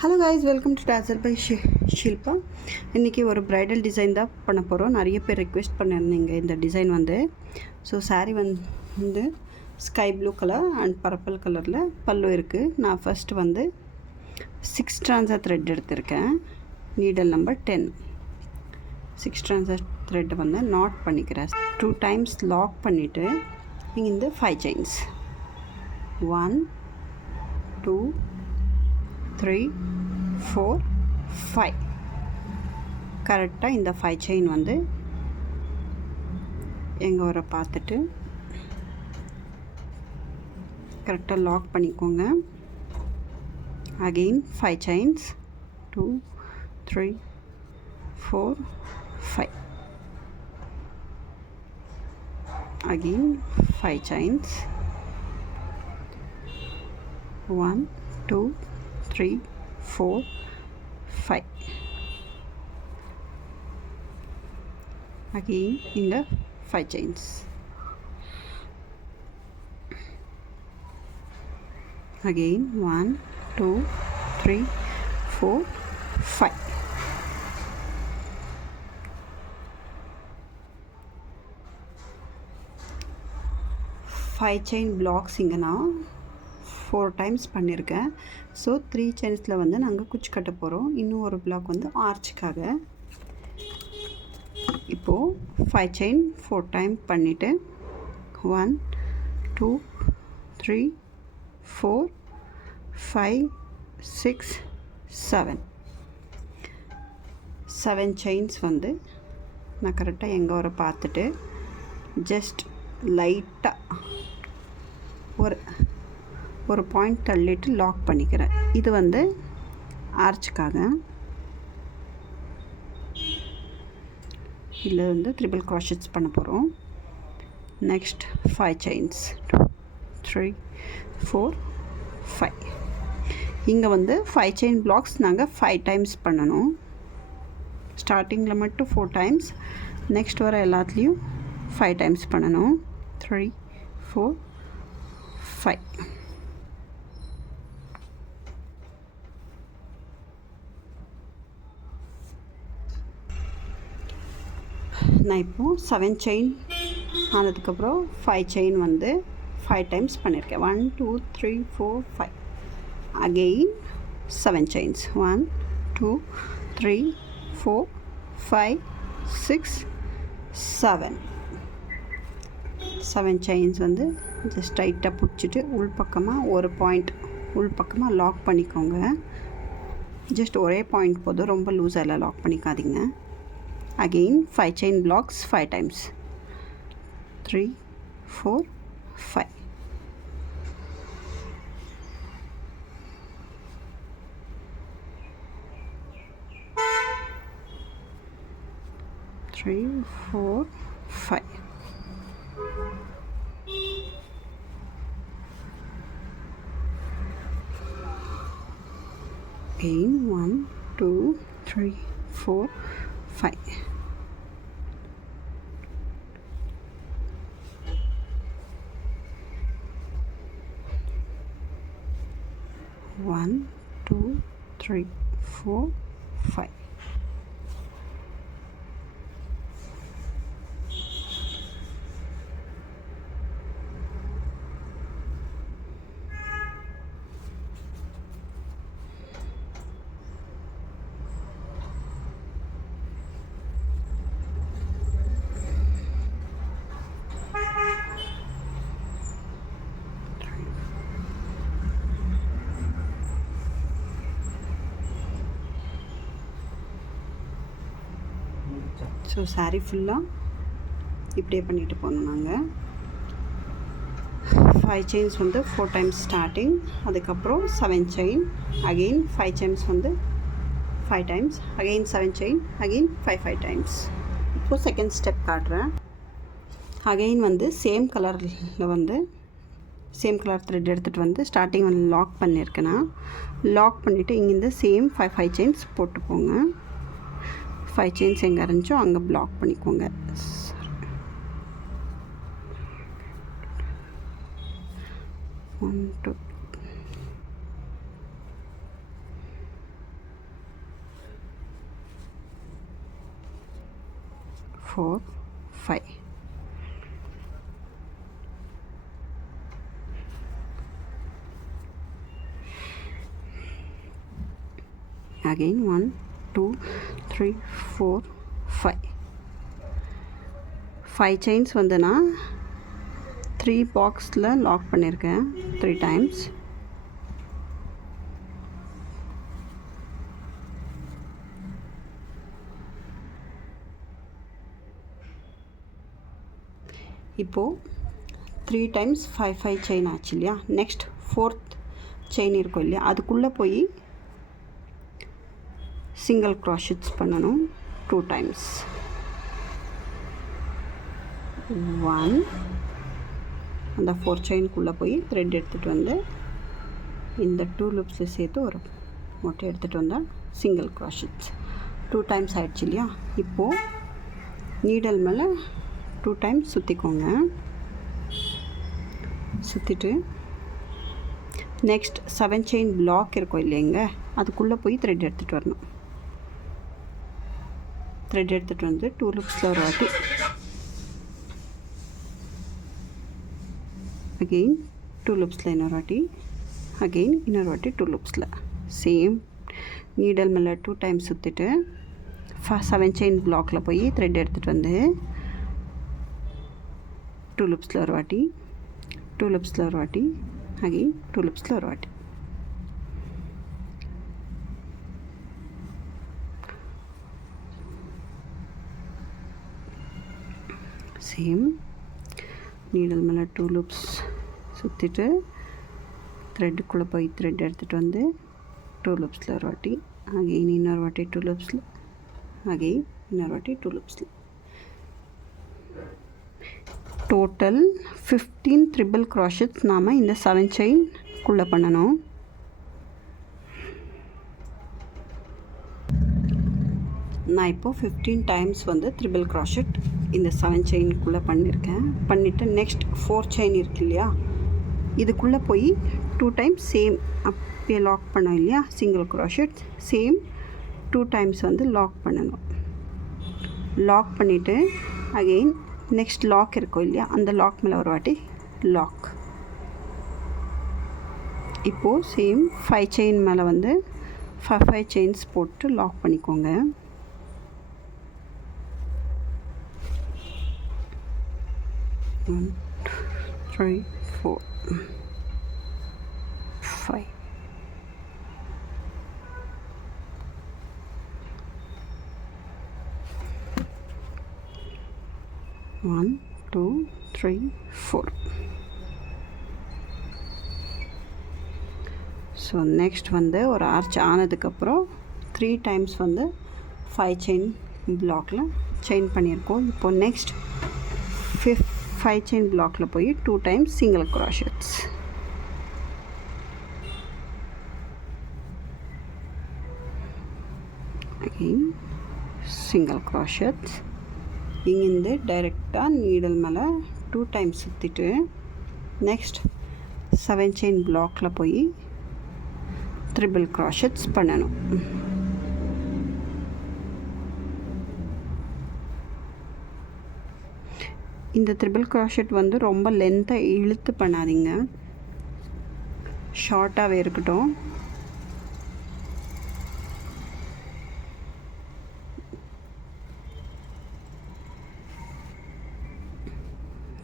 Hello guys, welcome to Tassar by Shilpa. இன்றைக்கி ஒரு bridal design தான் பண்ண போகிறோம். நிறைய பேர் ரெக்வெஸ்ட் பண்ணியிருந்தீங்க இந்த டிசைன் வந்து. ஸோ சாரீ வந்து sky blue colour and purple கலரில் பல்லு இருக்குது. நான் ஃபஸ்ட்டு வந்து 6 ஸ்ட்ராண்ட்ஸாக த்ரெட் எடுத்திருக்கேன். நீடல் நம்பர் 10. 6 ஸ்ட்ராண்ட்ஸாக த்ரெட் வந்து நாட் பண்ணிக்கிறேன். 2 டைம்ஸ் லாக் பண்ணிவிட்டு இங்கே இந்த 5 செயின்ஸ் 1 2 3 4 5 கரெக்டாக இந்த 5 செயின் வந்து எங்கே வர பார்த்துட்டு கரெக்டாக லாக் பண்ணிக்கோங்க. Again 5 chains 2 3 4 5 again 5 chains 1 2 3 4 5 again in the 5 chains. Again 1 2 3 4 5 5 chain blocks இங்கே நான் 4 டைம்ஸ் பண்ணியிருக்கேன். ஸோ 3 செயின்ஸில் வந்து நாங்கள் குச்சி கட்ட போகிறோம். இன்னும் ஒரு பிளாக் வந்து ஆர்ச்சுக்காக. இப்போது 5 செயின் 4 டைம் பண்ணிவிட்டு 1 2 3 4 5 6 7 செயின்ஸ் வந்து நான் கரெக்டாக எங்கே வர பார்த்துட்டு ஜஸ்ட் லைட்டாக ஒரு பாயிண்ட் தள்ளிட்டு லாக் பண்ணிக்கிறேன். இது வந்து ஆர்ச்சுக்காக. இதில் வந்து ட்ரிபிள் க்ராஷெட்ஸ் பண்ண போகிறோம். நெக்ஸ்ட் 5 செயின்ஸ் 2 3 4 5 இங்கே வந்து 5 செயின் பிளாக்ஸ் நாங்கள் 5 டைம்ஸ் பண்ணணும். ஸ்டார்டிங்கில் மட்டும் 4 டைம்ஸ், நெக்ஸ்ட் வர எல்லாத்துலேயும் 5 டைம்ஸ் பண்ணணும். 3 4 5 நான் இப்போது 7 செயின் ஆனதுக்கப்புறம் 5 செயின் வந்து 5 டைம்ஸ் பண்ணியிருக்கேன். 1 2 3 4 5 அகெயின் 7 செயின்ஸ் 1 2 3 4 5 6 7 செயின்ஸ் வந்து ஜஸ்ட் டைட்டாக பிடிச்சிட்டு உள்பக்கமாக ஒரு பாயிண்ட் உள்பக்கமாக லாக் பண்ணிக்கோங்க. ஜஸ்ட் ஒரே பாயிண்ட் போதும், ரொம்ப லூஸாக எல்லாம் லாக் பண்ணிக்காதீங்க. Again 5 chain blocks 5 times 3 4 5 3 4 5 again 1 2 3 4 5 1 2 3 4 5 so sari ஃபுல்லாக இப்படியே பண்ணிட்டு போனோம் நாங்கள். 5 செயின்ஸ் வந்து 4 டைம்ஸ் ஸ்டார்டிங், அதுக்கப்புறம் 7 செயின், அகெயின் 5 செயின்ஸ் வந்து 5 times, again 7 chain, again 5 times. இப்போது செகண்ட் ஸ்டெப் காட்டுறேன். அகெயின் வந்து சேம் கலரில் வந்து சேம் கலர் த்ரெட் எடுத்துகிட்டு வந்து ஸ்டார்டிங் வந்து லாக் பண்ணியிருக்கேன்னா லாக் பண்ணிவிட்டு இங்கேருந்து சேம் 5 செயின்ஸ் போட்டு போங்க. 5 செயின்ஸ் எங்கே இருந்துச்சோ அங்கே பிளாக் பண்ணிக்கோங்க. 1 2 4 5. Again 1 2 3 4 5. 5 chains வந்து நான் 3 பாக்ஸில் லாக் பண்ணியிருக்கேன் 3 times. இப்போது 3 times 5 5 செயின் ஆச்சு இல்லையா. நெக்ஸ்ட் 4th செயின் இருக்கும் இல்லையா, அதுக்குள்ளே போய் சிங்கிள் க்ராஷெட்ஸ் பண்ணணும் 2 times. 1 அந்த 4 செயினுக்குள்ளே போய் த்ரெட் எடுத்துகிட்டு வந்து இந்த 2 லூப்ஸை சேர்த்து ஒரு மொட்டை எடுத்துகிட்டு வந்தால் சிங்கிள் க்ராஷெட்ஸ் 2 times ஆகிடுச்சு இல்லையா. இப்போது நீடல் மேலே 2 times சுற்றிக்கோங்க. சுற்றிட்டு நெக்ஸ்ட் 7 செயின் பிளாக் இருக்கும் இல்லைங்க, அதுக்குள்ளே போய் த்ரெட் எடுத்துகிட்டு வரணும். த்ரெட் எடுத்துகிட்டு வந்து 2 லூப்ஸில் ஒரு வாட்டி, அகெயின் 2 லூப்ஸில் இன்னொரு வாட்டி, அகெயின் இன்னொரு வாட்டி 2 லூப்ஸில் சேம் நீடல் மேலே 2 times சுற்றிட்டு 7 செயின் பிளாக்கில் போய் த்ரெட் எடுத்துகிட்டு வந்து 2 லூப்ஸில் ஒரு வாட்டி, 2 லூப்ஸில் ஒரு வாட்டி, அகெயின் 2 லூப்ஸில் ஒரு வாட்டி. சேம் நீடல் மேலே 2 லூப்ஸ் சுற்றிட்டு த்ரெட்டுக்குள்ளே போய் த்ரெட் எடுத்துகிட்டு வந்து 2 லூப்ஸில் ஒரு வாட்டி, அகெயின் இன்னொரு வாட்டி 2 லூப்ஸில், அகெயின் இன்னொரு வாட்டி 2 லூப்ஸில். டோட்டல் 15 ட்ரிபிள் க்ராஷெட்ஸ் நாம் இந்த 7 செயின்குள்ளே பண்ணணும். நான் இப்போது 15 times வந்து ட்ரிபிள் க்ராஷெட் இந்த 7 செயினுக்குள்ளே பண்ணியிருக்கேன். பண்ணிவிட்டு நெக்ஸ்ட் 4 செயின் இருக்கு இல்லையா, இதுக்குள்ளே போய் 2 times சேம் அப்படியே லாக் பண்ணோம் இல்லையா சிங்கிள் க்ராஷெட், சேம் 2 times வந்து லாக் பண்ணணும். லாக் பண்ணிவிட்டு அகெயின் நெக்ஸ்ட் லாக் இருக்கும் இல்லையா, அந்த லாக் மேலே ஒரு வாட்டி லாக். இப்போது சேம் 5 செயின் மேலே வந்து 5 செயின்ஸ் போட்டு லாக் பண்ணிக்கோங்க. One, 2, 3, 4, 5. One, 2, 3, 4. ஸோ நெக்ஸ்ட் வந்து ஒரு ஆர்ச் ஆனதுக்கப்புறம் 3 times வந்து 5 செயின் பிளாக்கில் செயின் பண்ணியிருக்கோம். இப்போ நெக்ஸ்ட் 5 செயின் பிளாக்கில் போய் 2 times single crochets. Again single crochets. இங்கேருந்து டைரெக்டாக நீடல் மேலே 2 times சுற்றிட்டு நெக்ஸ்ட் 7 செயின் பிளாக்கில் போய் ட்ரிபிள் க்ராஷெட்ஸ் பண்ணணும். இந்த ட்ரிபிள் க்ராஷெட் வந்து ரொம்ப லென்த்தாக இழுத்து பண்ணாதீங்க, ஷார்ட்டாகவே இருக்கட்டும்.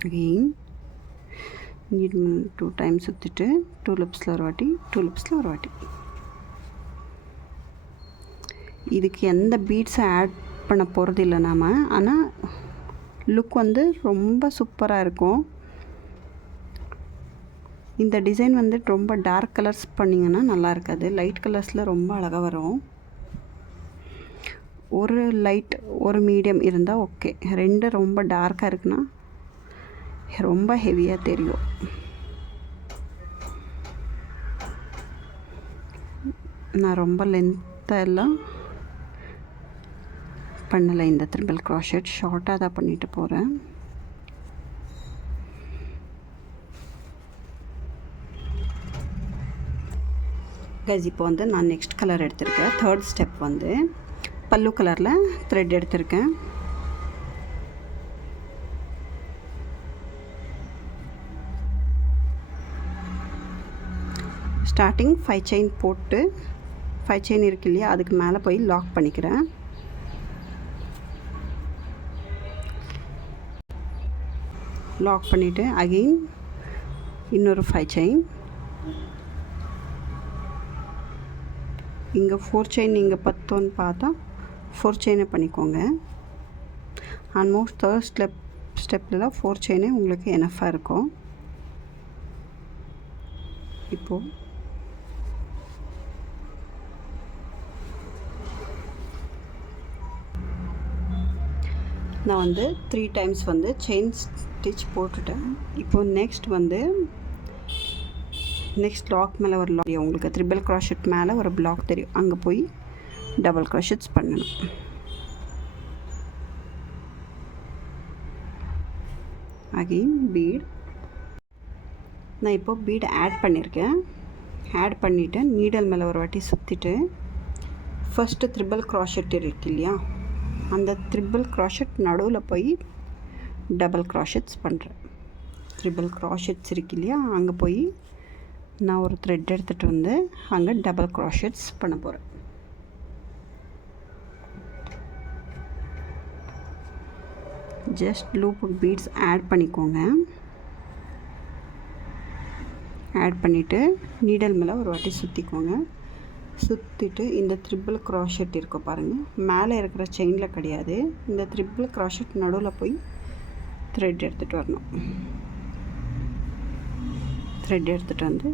அகெயின் நீடில் 2 times சுற்றிட்டு 2 லூப்ஸில் ஒரு வாட்டி, 2 லூப்ஸில் ஒரு வாட்டி. இதுக்கு எந்த பீட்ஸை ஆட் பண்ண போகிறது இல்லை நாம், ஆனால் லுக் வந்து ரொம்ப சூப்பராக இருக்கும். இந்த டிசைன் வந்து ரொம்ப டார்க் கலர்ஸ் பண்ணிங்கன்னா நல்லா இருக்காது, லைட் கலர்ஸில் ரொம்ப அழகாக வரும். ஒரு லைட் ஒரு மீடியம் இருந்தால் ஓகே, 2 ரொம்ப டார்க்காக இருக்குன்னா ரொம்ப ஹெவியாக தெரியும். நான் ரொம்ப லென்த்தாக எல்லாம் பண்ணலை, இந்த ட்ரிபிள் க்ராஷெட் ஷார்ட்டாக தான் பண்ணிட்டு போகிறேன். கைஸ் இப்போ வந்து நான் நெக்ஸ்ட் கலர் எடுத்திருக்கேன். 3rd ஸ்டெப் வந்து பல்லு கலரில் த்ரெட் எடுத்திருக்கேன். ஸ்டார்டிங் 5 செயின் போட்டு 5 செயின் இருக்கு இல்லையா, அதுக்கு மேலே போய் லாக் பண்ணிக்கிறேன். லாக் பண்ணிவிட்டு அகெயின் இன்னொரு 5 செயின். இங்கே 4 செயின் இங்கே பத்தோன்னு பார்த்தா 4 செயினை பண்ணிக்கோங்க. ஆல்மோஸ்ட் தேர்ட் ஸ்டெப்பில் 4 செயினே உங்களுக்கு எனஃபாக இருக்கும். இப்போது நான் வந்து 3 டைம்ஸ் வந்து செயின் ஸ்டிச் போட்டுட்டேன். இப்போது நெக்ஸ்ட் லாக் மேலே ஒரு லாக், உங்களுக்கு ட்ரிபிள் க்ராஷெட் மேலே ஒரு பிளாக் தெரியும், அங்கே போய் டபுள் க்ராஷெட்ஸ் பண்ணணும். Again beat. நான் இப்போது பீட் ஆட் பண்ணியிருக்கேன். ஆட் பண்ணிவிட்டு நீடல் மேலே ஒரு வாட்டி சுற்றிட்டு ஃபஸ்ட்டு ட்ரிபிள் க்ராஷெட் இருக்கு இல்லையா, அந்த ட்ரிபிள் க்ராஷெட் நடுவில் போய் டபுள் க்ராஷெட்ஸ் பண்ணுறேன். ட்ரிபிள் க்ராஷெட்ஸ் இருக்கு இல்லையா, அங்கே போய் நான் ஒரு த்ரெட் எடுத்துகிட்டு வந்து அங்கே டபுள் க்ராஷெட்ஸ் பண்ண போகிறேன். ஜஸ்ட் லூப் பீட்ஸ் ஆட் பண்ணிக்கோங்க. ஆட் பண்ணிவிட்டு நீடல் மேலே ஒரு வாட்டி சுற்றிக்கோங்க. சுற்றிட்டு இந்த ட்ரிபிள் க்ராஷெட் இருக்க பாருங்கள், மேலே இருக்கிற செயினில் கிடையாது, இந்த ட்ரிபிள் க்ராஷெட் நடுவில் போய் த்ரெட் எடுத்துகிட்டு வரணும். த்ரெட் எடுத்துகிட்டு வந்து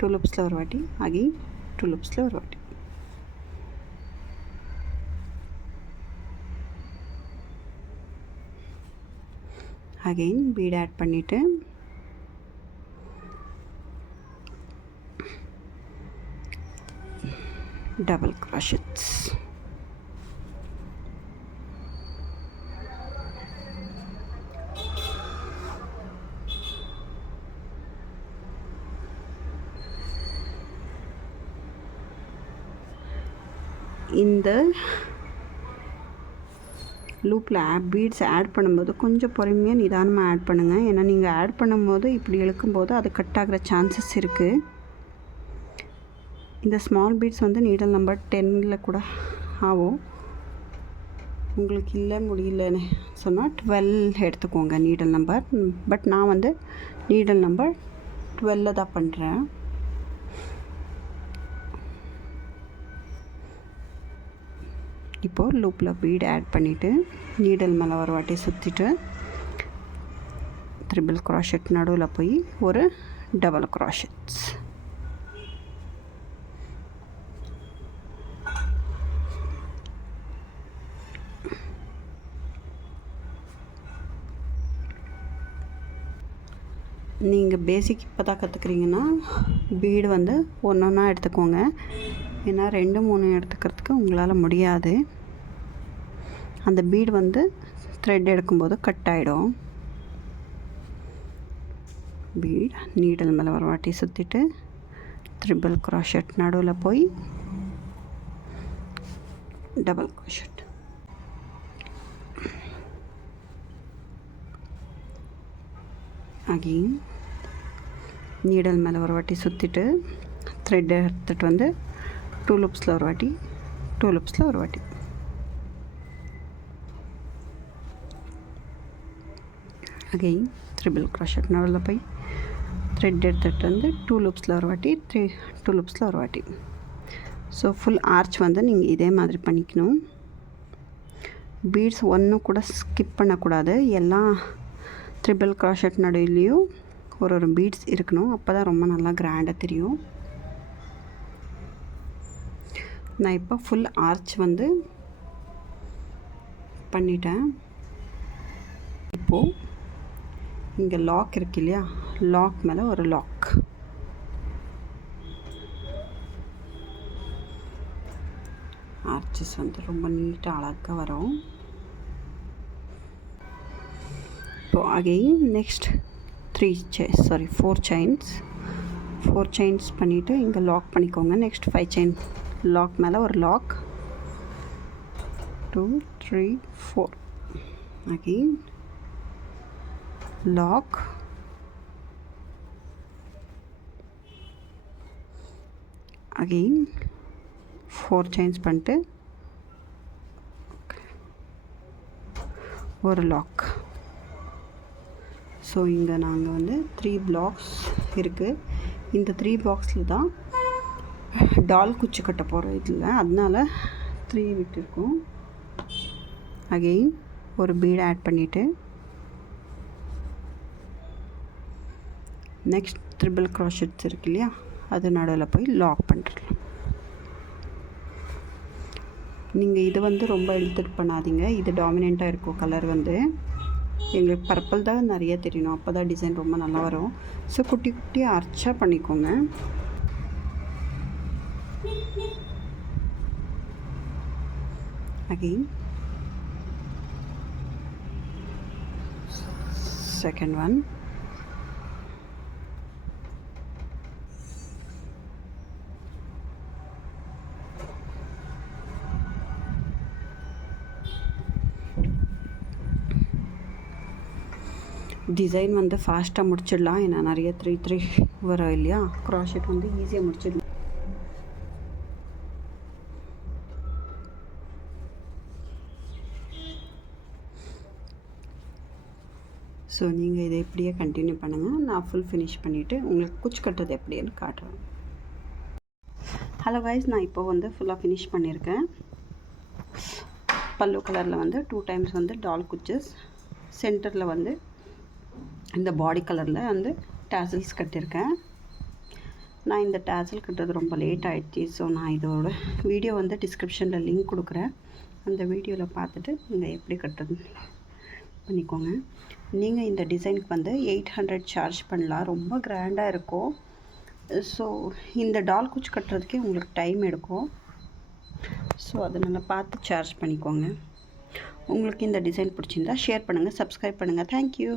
2 லூப்ஸில் ஒரு வாட்டி, அகெயின் 2 லூப்ஸில் ஒரு வாட்டி. அகெயின் பீட் ஆட் பண்ணிவிட்டு டபுள் க்ராஷெட்ஸ். இந்த லூப்பில் பீட்ஸ் ஆட் பண்ணும்போது கொஞ்சம் பொறுமையாக நிதானமாக ஆட் பண்ணுங்கள். ஏன்னா நீங்கள் ஆட் பண்ணும்போது இப்படி இழுக்கும்போது அது கட் ஆகிற சான்சஸ் இருக்குது. இந்த ஸ்மால் பீட்ஸ் வந்து நீடல் நம்பர் 10 கூட ஆகும். உங்களுக்கு இல்லை முடியலன்னு சொன்னால் 12 எடுத்துக்கோங்க நீடல் நம்பர். பட் நான் வந்து நீடல் நம்பர் 12 தான் பண்ணுறேன். இப்போது லூப்பில் பீட் ஆட் பண்ணிவிட்டு நீடல் மேலே ஒரு வாட்டி சுற்றிட்டு ட்ரிபிள் க்ராஷெட் நடுவில் போய் ஒரு டபுள் க்ராஷெட்ஸ். நீங்கள் பேசிக் இப்போ தான் கற்றுக்குறீங்கன்னா பீடு வந்து ஒன்றா எடுத்துக்கோங்க. ஏன்னா 2 3 எடுத்துக்கிறதுக்கு உங்களால் முடியாது. அந்த பீடு வந்து த்ரெட் எடுக்கும்போது கட் ஆகிடும். பீட் நீடல் மேலே ஒரு வாட்டி சுற்றிட்டு ட்ரிபிள் க்ராஷெட் நடுவில் போய் டபுள் க்ராஷெட். அகெயின் நீடல் மேலே ஒரு வாட்டி சுற்றிட்டு த்ரெட் எடுத்துகிட்டு வந்து 2 லூப்ஸில் ஒரு வாட்டி, 2 லூப்ஸில் ஒரு வாட்டி. அகெயின் ட்ரிபிள் க்ராஷெட் நடுவில் போய் த்ரெட் எடுத்துகிட்டு வந்து 2 லூப்ஸில் ஒரு வாட்டி, 2 லூப்ஸில் ஒரு வாட்டி. ஸோ ஃபுல் ஆர்ச் வந்து நீங்கள் இதே மாதிரி பண்ணிக்கணும். பீட்ஸ் ஒன்றும் கூட ஸ்கிப் பண்ணக்கூடாது. எல்லா ட்ரிபிள் க்ராஷெட் நடுவுலேயும் ஒரு பீட்ஸ் இருக்கணும். அப்போ தான் ரொம்ப நல்லா கிராண்டாக தெரியும். நான் இப்போ ஃபுல் ஆர்ச் வந்து பண்ணிட்டேன். இப்போது இங்கே லாக் இருக்கு இல்லையா, லாக் மேலே ஒரு லாக். ஆர்ச்சஸ் வந்து ரொம்ப நீட்டாக அழகாக வரும். இப்போது அகெயின் நெக்ஸ்ட் 4 செயின்ஸ் பண்ணிவிட்டு இங்கே லாக் பண்ணிக்கோங்க. நெக்ஸ்ட் 5 செயின் லாக் மேலே ஒரு lock, 2 3 4. Again lock, again 4 chains பண்ணிட்டு ஒரு லாக். ஸோ இங்கே நாங்கள் வந்து 3 பிளாக்ஸ் இருக்குது. இந்த 3 பாக்ஸில் தான் டால் குச்சி கட்ட போகிறோம் இதில், அதனால 3 விட்டுருக்கோம். அகெயின் ஒரு பீட் ஆட் பண்ணிவிட்டு நெக்ஸ்ட் ட்ரிபிள் க்ரோஷெட்ஸ் இருக்கு இல்லையா, அது நடுவில் போய் லாக் பண்ணிடலாம். நீங்கள் இது வந்து ரொம்ப இழுத்துட்டு பண்ணாதீங்க, இது டாமினண்ட்டாக இருக்கும். கலர் வந்து எங்களுக்கு பர்பிள் தான் நிறைய தெரியணும், அப்போ தான் டிசைன் ரொம்ப நல்லா வரும். ஸோ குட்டி குட்டி அர்ச்சா பண்ணிக்கோங்க. Again second one. டிசைன் வந்து ஃபாஸ்ட்டாக முடிச்சிடலாம், ஏன்னா நிறைய 3 வரும் இல்லையா. க்ராஷெட் வந்து ஈஸியாக முடிச்சிடலாம். ஸோ நீங்கள் இதை எப்படியே கண்டினியூ பண்ணுங்கள். நான் ஃபுல் ஃபினிஷ் பண்ணிவிட்டு உங்களுக்கு குச்சி கட்டுறது எப்படின்னு காட்டுறேன். ஹலோ கைஸ், நான் இப்போ வந்து ஃபுல்லாக ஃபினிஷ் பண்ணியிருக்கேன். பல்லு கலரில் வந்து 2 டைம்ஸ் வந்து டால் குச்சஸ், சென்டரில் வந்து இந்த பாடி கலரில் வந்து டேசல்ஸ் கட்டியிருக்கேன். நான் இந்த டேசல் கட்டுறது ரொம்ப லேட் ஆகிடுச்சு. ஸோ நான் இதோட வீடியோ வந்து டிஸ்கிரிப்ஷனில் லிங்க் கொடுக்குறேன். அந்த வீடியோவில் பார்த்துட்டு நீங்கள் எப்படி கட்டுறது பண்ணிக்கோங்க. நீங்கள் இந்த டிசைனுக்கு வந்து 800 சார்ஜ் பண்ணலாம், ரொம்ப கிராண்டாக இருக்கும். ஸோ இந்த டால் குச்சி கட்டுறதுக்கே உங்களுக்கு டைம் எடுக்கும். ஸோ அதனால் பார்த்து சார்ஜ் பண்ணிக்கோங்க. உங்களுக்கு இந்த டிசைன் பிடிச்சிருந்தா ஷேர் பண்ணுங்கள், சப்ஸ்கிரைப் பண்ணுங்கள். தேங்க்யூ.